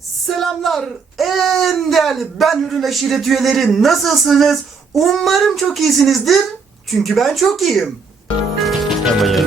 Selamlar en değerli ben ürün aşiret üyeleri nasılsınız? Umarım çok iyisinizdir. Çünkü ben çok iyiyim. Hemen ya.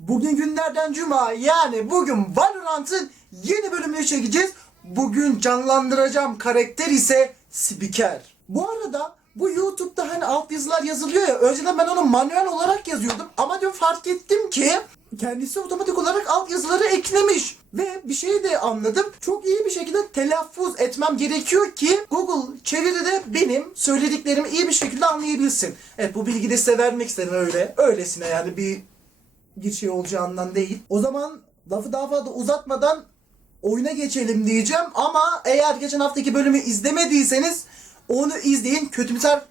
Bugün günlerden cuma yani bugün Valorant'ın yeni bölümünü çekeceğiz. Bugün canlandıracağım karakter ise Spiker. Bu arada bu YouTube'da hani alt yazılar yazılıyor ya önceden ben onu manuel olarak yazıyordum ama dün fark ettim ki kendisi otomatik olarak alt yazıları eklemiş. Ve bir şey de anladım. Çok iyi bir şekilde telaffuz etmem gerekiyor ki Google çeviride benim söylediklerimi iyi bir şekilde anlayabilsin. Evet bu bilgiyi de size vermek istedim öyle. Öylesine yani bir bir şey olacağından değil. O zaman lafı daha fazla uzatmadan oyuna geçelim diyeceğim ama eğer geçen haftaki bölümü izlemediyseniz onu izleyin. Kötümser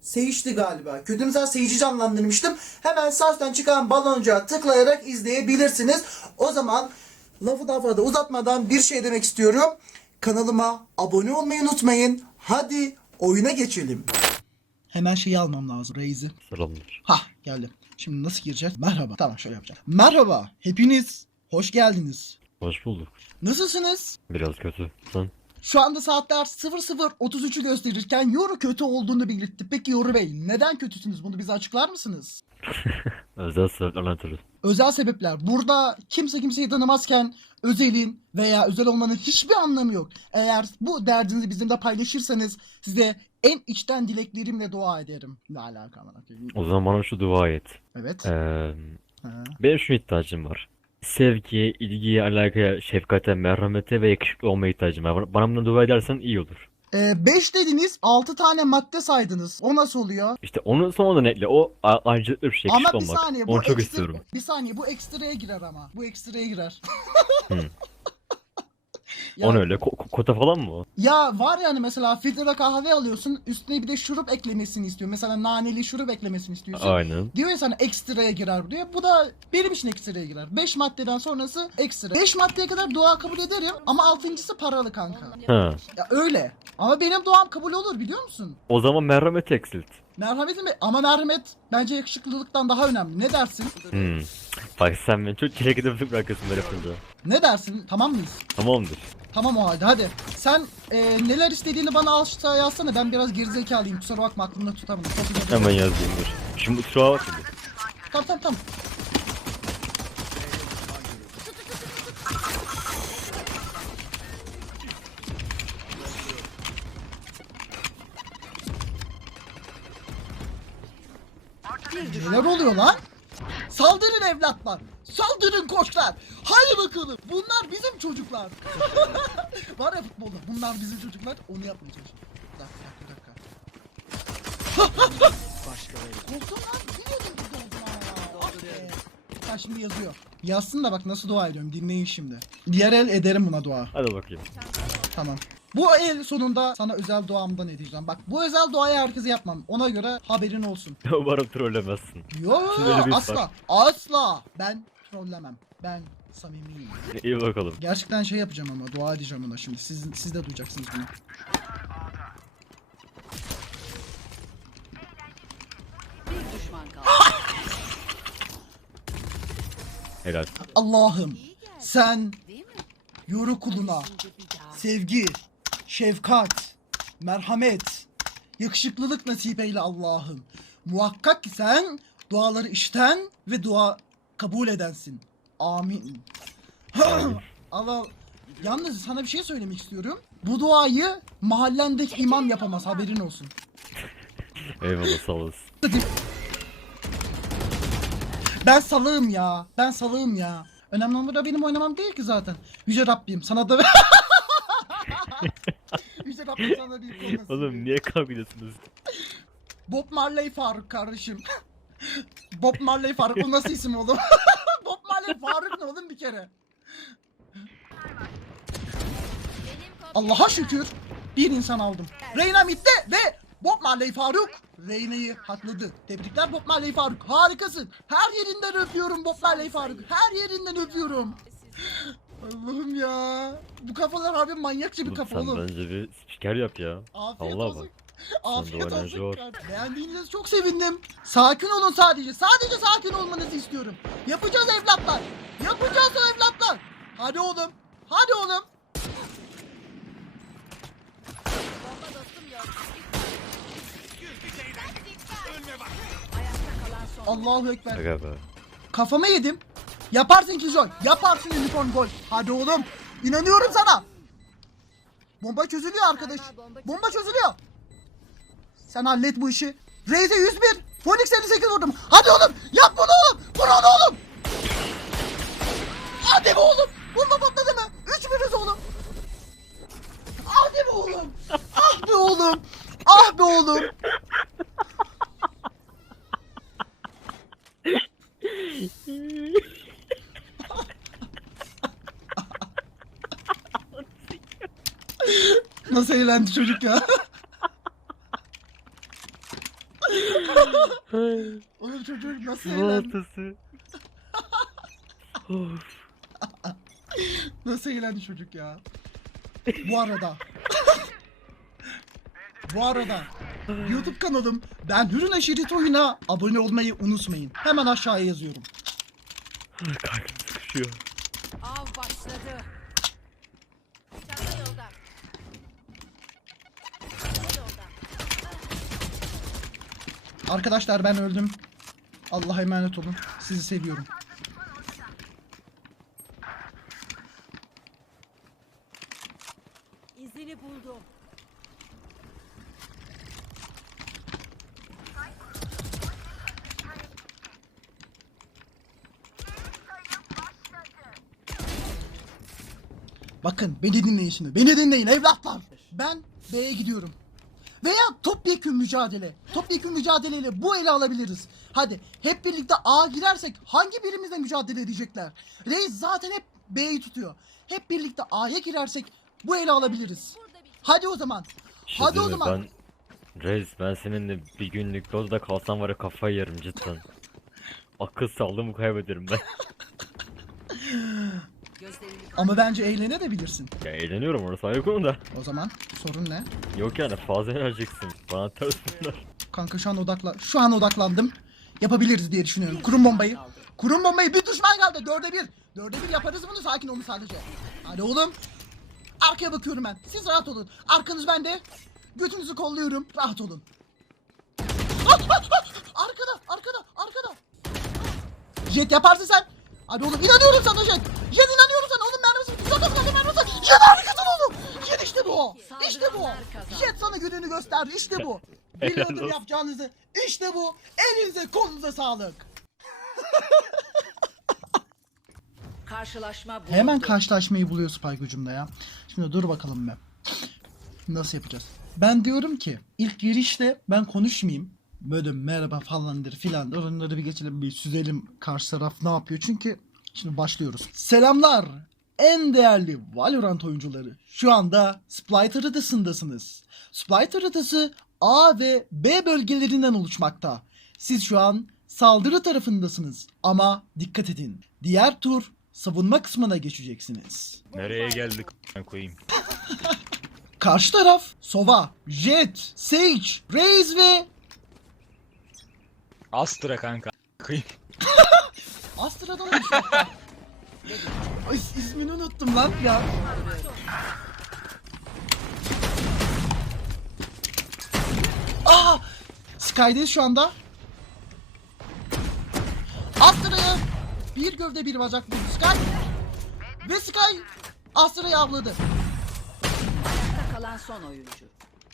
Seyişti galiba. Kötümser Seyirci canlandırmıştım. Hemen sağ üstten çıkan baloncuğa tıklayarak izleyebilirsiniz. O zaman lafı daha fazla uzatmadan bir şey demek istiyorum. Kanalıma abone olmayı unutmayın. Hadi oyuna geçelim. Hemen şeyi almam lazım. Reis'i. Selamlar. Hah geldim. Şimdi nasıl gireceğiz? Merhaba. Tamam şöyle yapacağım. Merhaba. Hepiniz hoş geldiniz. Hoş bulduk. Nasılsınız? Biraz kötü. Sen? Şu anda saatler 00.33'ü gösterirken Yoru kötü olduğunu belirtti. Peki Yoru Bey neden kötüsünüz? Bunu bize açıklar mısınız? Özel sebeplerden ötürü. Özel sebepler. Burada kimse kimseyi tanımazken özelin veya özel olmanın hiçbir anlamı yok. Eğer bu derdinizi bizimle paylaşırsanız size en içten dileklerimle dua ederim. Ne alaka amına koyayım? O zaman bana şu dua et. Evet. Ee, Ha. benim şu ihtiyacım var. Sevgiye, ilgiye, alakaya, şefkate, merhamete ve yakışıklı olmaya ihtiyacım var. Bana- bunu dua edersen iyi olur. 5 dediniz 6 tane madde saydınız. O nasıl oluyor? İşte onu sonradan ekle. O a- ayrıcalıklı bir şey. ama yakışıklı bir olmak. saniye bu Onu çok ekstra- istiyorum. Bir saniye bu ekstraya girer ama. Bu ekstraya girer. Ya- O ne öyle? Ko- ko- kota falan mı o? Ya var yani mesela filtre kahve alıyorsun üstüne bir de şurup eklemesini istiyor. Mesela naneli şurup eklemesini istiyorsun. Aynen. Diyor ya sana ekstraya girer diyor. Bu da benim için ekstraya girer. 5 maddeden sonrası ekstra. 5 maddeye kadar dua kabul ederim ama altıncısı paralı kanka. Ha. Ya öyle. Ama benim duam kabul olur biliyor musun? O zaman merhamet eksilt. Merhametin mi? Ama merhamet bence yakışıklılıktan daha önemli. Ne dersin? Hmm. Bak sen beni çok çilek bırakıyorsun böyle yapınca. Ne dersin? Tamam mıyız? Tamamdır. Tamam o halde hadi. Sen e, neler istediğini bana aşağı yazsana. Ben biraz gerizekalıyım. Kusura bakma aklımda tutamadım. Çok. Hemen yazayım dur. Şimdi şuraya bak şimdi. Tamam tamam tamam. Neler oluyor lan? Evlatlar. Saldırın koçlar. Haydi bakalım. Bunlar bizim çocuklar. Var ya futbolda. Bunlar bizim çocuklar. Onu yapmaya çalışıyorum. Bir dakika, bir dakika, bir dakika. Korktum lan. Biliyordum ki korktum ama ya. Ah. Ha şimdi yazıyor. Yazsın da bak nasıl dua ediyorum. Dinleyin şimdi. Diğer el ederim buna dua. Hadi bakayım. Tamam. Bu el sonunda sana özel duamdan edeceğim. Bak bu özel duayı herkese yapmam. Ona göre haberin olsun. Umarım trollemezsin. Yo Şimdi bir asla. var. Asla. Ben trollemem. Ben samimiyim. İyi bakalım. Gerçekten şey yapacağım ama dua edeceğim ona şimdi. Siz, siz de duyacaksınız bunu. Bir düşman kaldı. Helal. Allah'ım sen Değil mi? yoru kuluna sevgi, şefkat, merhamet, yakışıklılık nasip eyle Allah'ım. Muhakkak ki sen duaları işten ve dua kabul edensin. Amin. Allah Yalnız sana bir şey söylemek istiyorum. Bu duayı mahallendeki imam yapamaz haberin olsun. Eyvallah sağ olasın. Ben salığım ya. Ben salığım ya. Önemli olan burada benim oynamam değil ki zaten. Yüce Rabbim sana da... Da bir nasip Oğlum niye kavga ediyorsunuz? Bob Marley Faruk kardeşim. Bob Marley Faruk bu nasıl isim oğlum? Bob Marley Faruk ne oğlum bir kere? Allah'a şükür bir insan aldım. Reyna Mitte ve Bob Marley Faruk Reyna'yı hakladı. Tebrikler Bob Marley Faruk. Harikasın. Her yerinden öpüyorum Bob Marley Faruk. Her yerinden öpüyorum. Allah'ım ya. Bu kafalar harbi manyakça bir Oğlum kafa sen oğlum. bence bir spiker yap ya. Afiyet Allah olsun. bak. Afiyet olsun. zor. kardeşim. Beğendiğinize çok sevindim. Sakin olun sadece. Sadece sakin olmanızı istiyorum. Yapacağız evlatlar. Yapacağız o evlatlar. Hadi oğlum. Hadi oğlum. Bomba dostum yok. Ayakta kalan son. Allahu Ekber. Aga be. Kafama yedim. Yaparsın Killjoy. Yaparsın unicorn gol. Hadi oğlum. İnanıyorum sana. Bomba çözülüyor arkadaş. Bomba çözülüyor. Sen hallet bu işi. Raze'e 101. Phoenix 58 vurdum. Hadi oğlum. Yap bunu oğlum. Vur onu oğlum. Hadi be oğlum. Bomba patladı mı? 3 biriz oğlum. Hadi be oğlum. Ah be oğlum. Ah be oğlum. Nasıl eğlendi çocuk ya? Oğlum çocuk nasıl eğlendi? Of. Nasıl eğlendi çocuk ya? Bu arada. Bu arada. YouTube kanalım Ben Hürün Aşiret Oyun'a abone olmayı unutmayın. Hemen aşağıya yazıyorum. Kalbim sıkışıyor. Av başladı. Arkadaşlar ben öldüm. Allah'a emanet olun. Sizi seviyorum. İzini buldum. Bakın beni dinleyin şimdi. Beni dinleyin evlatlar. Ben B'ye gidiyorum. Veya topyekün mücadele. Topyekün mücadeleyle bu ele alabiliriz. Hadi hep birlikte A'ya girersek hangi birimizle mücadele edecekler? Reis zaten hep B'yi tutuyor. Hep birlikte A'ya girersek bu ele alabiliriz. Hadi o zaman. Şey Hadi o zaman. Ben Reis ben seninle bir günlük Doz'da kalsam var ya kafayı yerim cidden. Akıl sağlığımı kaybederim ben. Ama bence eğlenebilirsin. ya eğleniyorum orası ayrı konu da. O zaman sorun ne? Yok yani fazla enerjiksin. Bana ters bunlar. Kanka şu an odakla şu an odaklandım. Yapabiliriz diye düşünüyorum. Kurun bombayı. Kurun bombayı. Bir düşman kaldı. Dörde bir. Dörde bir yaparız bunu. Sakin olun sadece. Hadi oğlum. Arkaya bakıyorum ben. Siz rahat olun. Arkanız bende. Götünüzü kolluyorum. Rahat olun. Arkada, arkada, arkada. Jet yaparsın sen. Hadi oğlum inanıyorum sana Jet. Jet inanıyorum sana. Oğlum mermisi bitti. Yok yok mermisi. Jet harikasın oğlum. Jet işte bu. İşte bu. Jet sana gününü gösterdi. İşte bu. Biliyordum yapacağınızı. İşte bu. Elinize kolunuza sağlık. Karşılaşma bulundu. Hemen karşılaşmayı buluyor Spike ucumda ya. Şimdi dur bakalım ben. Nasıl yapacağız? Ben diyorum ki ilk girişte ben konuşmayayım. Böyle merhaba falandır filan. Onları bir geçelim bir süzelim karşı taraf ne yapıyor. Çünkü şimdi başlıyoruz. Selamlar. En değerli Valorant oyuncuları. Şu anda Splitter haritasındasınız. Splitter haritası A ve B bölgelerinden oluşmakta. Siz şu an saldırı tarafındasınız. Ama dikkat edin. Diğer tur savunma kısmına geçeceksiniz. Nereye geldik a**ına koyayım? Karşı taraf Sova, Jet, Sage, Raze ve Astra kanka a**ına koyayım. Astra'dan oluşmakta. Ay, is- ismini unuttum lan ya. Aa! Sky'deyiz şu anda. Astra'ya bir gövde bir bacak vurdu Sky. Ve Sky Astra'yı avladı. Ayakta kalan son oyuncu.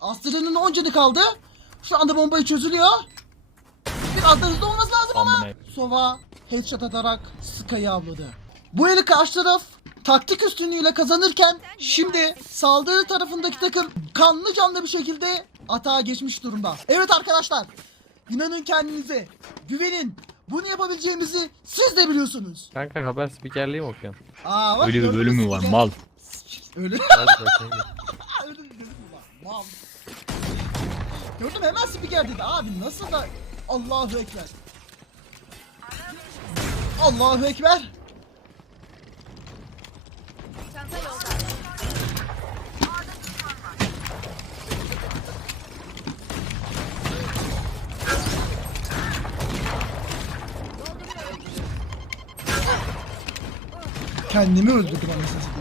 Astra'nın 10 canı kaldı. Şu anda bombayı çözülüyor. Biraz da hızlı olması lazım ama. Sova headshot atarak Sky'ı avladı. Bu eli karşı taraf taktik üstünlüğüyle kazanırken şimdi saldırı tarafındaki takım kanlı canlı bir şekilde atağa geçmiş durumda. Evet arkadaşlar inanın kendinize güvenin bunu yapabileceğimizi siz de biliyorsunuz. Kanka haber spikerliği mi okuyorsun? Aa, bak, Öyle bir bölüm mü var mal? Öyle. Hadi bakayım. Öyle bir bölüm mü var? Mal. Gördüm hemen spiker dedi abi nasıl da Allahu Ekber. Allahu Ekber. Kendimi öldürdüm anasını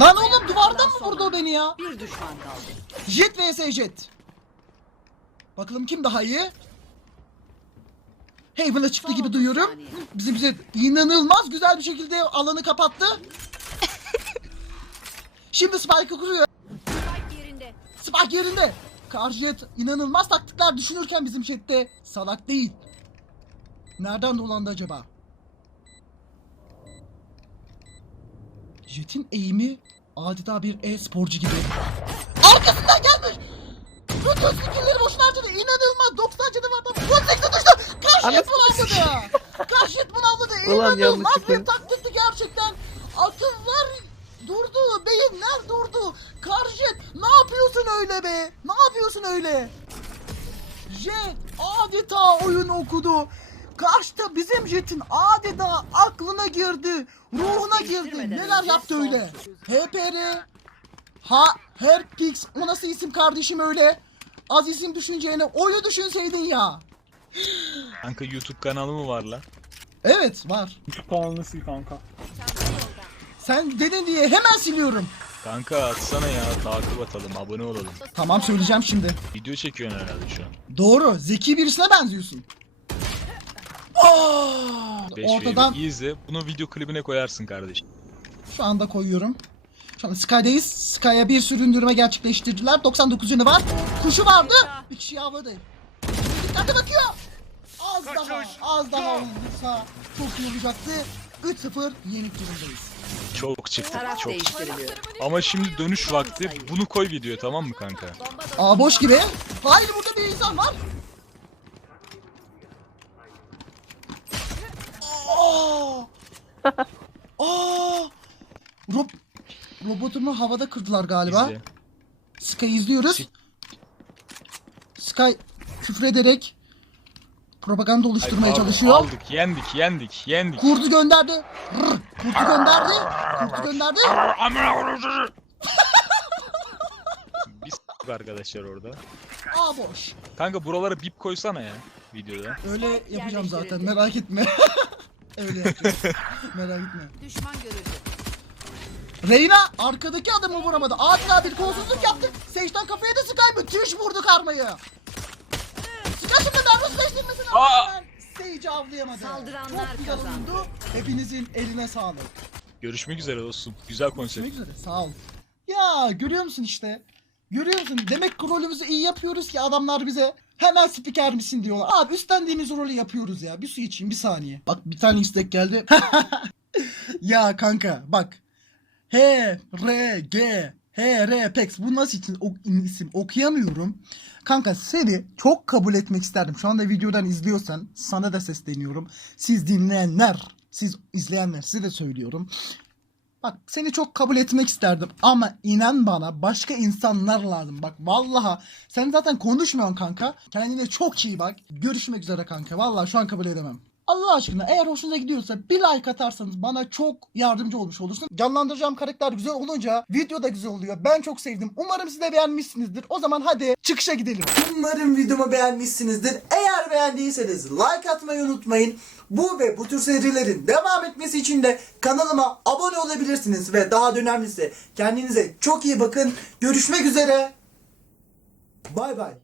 Lan oğlum duvardan mı vurdu o beni ya? Bir düşman kaldı. Jet vs Jet. Bakalım kim daha iyi? Haven'a çıktı Son gibi otuz duyuyorum. saniye. Bizi bize inanılmaz güzel bir şekilde alanı kapattı. Şimdi Spike'ı kuruyor. Spike yerinde. Spike yerinde. Karşı Jet inanılmaz taktikler düşünürken bizim Jet'te salak değil. Nereden dolandı acaba? Jet'in eğimi adeta bir e-sporcu gibi. Arkasından gelmiş. Bütün skillleri boşuna harcadı. İnanılmaz. 90 canı var. 18'e düştü. Karşıyet bunu avladı. Karşıyet bunu avladı. Ulan İnanılmaz bir taktikti gerçekten. Akıllar durdu. Beyinler durdu. Karşıyet ne yapıyorsun öyle be? Ne yapıyorsun öyle? Jet adeta oyun okudu. Karşıda bizim Jet'in adeta aklına girdi. Ruhuna girdi. Neler yaptı öyle? HPR Ha Herpix o nasıl isim kardeşim öyle? Az isim düşüneceğine oyu düşünseydin ya. Kanka YouTube kanalı mı var la? Evet var. Kanalını sil kanka. Sen dedin diye hemen siliyorum. Kanka atsana ya takip atalım abone olalım. Tamam söyleyeceğim şimdi. Video çekiyorsun herhalde şu an. Doğru. Zeki birisine benziyorsun. Aa, 5 ortadan izle. Bunu video klibine koyarsın kardeşim. şu anda koyuyorum. Şu anda Sky'dayız. Sky'a bir süründürme gerçekleştirdiler. 99 canı var. Kuşu vardı. Bir kişi avladı. Dikkatli bakıyor. Az daha, az daha olursa çok iyi olacaktı. 3-0 yenik durumdayız. Çok çıktı Taraf çok çıktı. değiştiriliyor. Ama şimdi dönüş vakti. Bunu koy videoya tamam mı kanka? Aa boş gibi. Hayır burada bir insan var. Aa! Aa! Rob robotumu havada kırdılar galiba. İzle. Sky izliyoruz. Sky küfür ederek propaganda Ay, oluşturmaya pardon, çalışıyor. Aldık yendik yendik yendik. Kurdu gönderdi. Rrr, Kurtu gönderdi. Kurtu gönderdi. S**k arkadaşlar orada. Aa boş. Kanka buralara bip koysana ya videoda. Öyle yapacağım zaten merak etme. Öyle yapacağım. merak etme. Düşman görüldü. Reyna arkadaki adamı vuramadı. Adeta bir kolsuzluk yaptı. Sage'den kafaya da Sky müthiş vurdu karmayı. Sky şimdi nervous değiştirmesine Aa! rağmen Sage'i avlayamadı. Saldıranlar Çok güzel kazandı. oyundu. Hepinizin eline sağlık. Görüşmek üzere dostum. Güzel konsept. Görüşmek üzere. Sağ ol. Ya görüyor musun işte? Görüyor musun? Demek ki rolümüzü iyi yapıyoruz ki adamlar bize hemen spiker misin diyorlar. Abi üstlendiğimiz rolü yapıyoruz ya. Bir su içeyim bir saniye. Bak bir tane istek geldi. ya kanka bak. H, R, G, H, R, Pex. Bu nasıl için o, isim okuyamıyorum. Kanka seni çok kabul etmek isterdim. Şu anda videodan izliyorsan sana da sesleniyorum. Siz dinleyenler, siz izleyenler size de söylüyorum. Bak seni çok kabul etmek isterdim ama inan bana başka insanlar lazım. Bak vallaha sen zaten konuşmuyorsun kanka. Kendine çok iyi bak. Görüşmek üzere kanka. Vallahi şu an kabul edemem. Allah aşkına eğer hoşunuza gidiyorsa bir like atarsanız bana çok yardımcı olmuş olursun. Canlandıracağım karakter güzel olunca video da güzel oluyor. Ben çok sevdim. Umarım siz de beğenmişsinizdir. O zaman hadi çıkışa gidelim. Umarım videomu beğenmişsinizdir. Eğer beğendiyseniz like atmayı unutmayın. Bu ve bu tür serilerin devam etmesi için de kanalıma abone olabilirsiniz. Ve daha da önemlisi kendinize çok iyi bakın. Görüşmek üzere. Bay bay.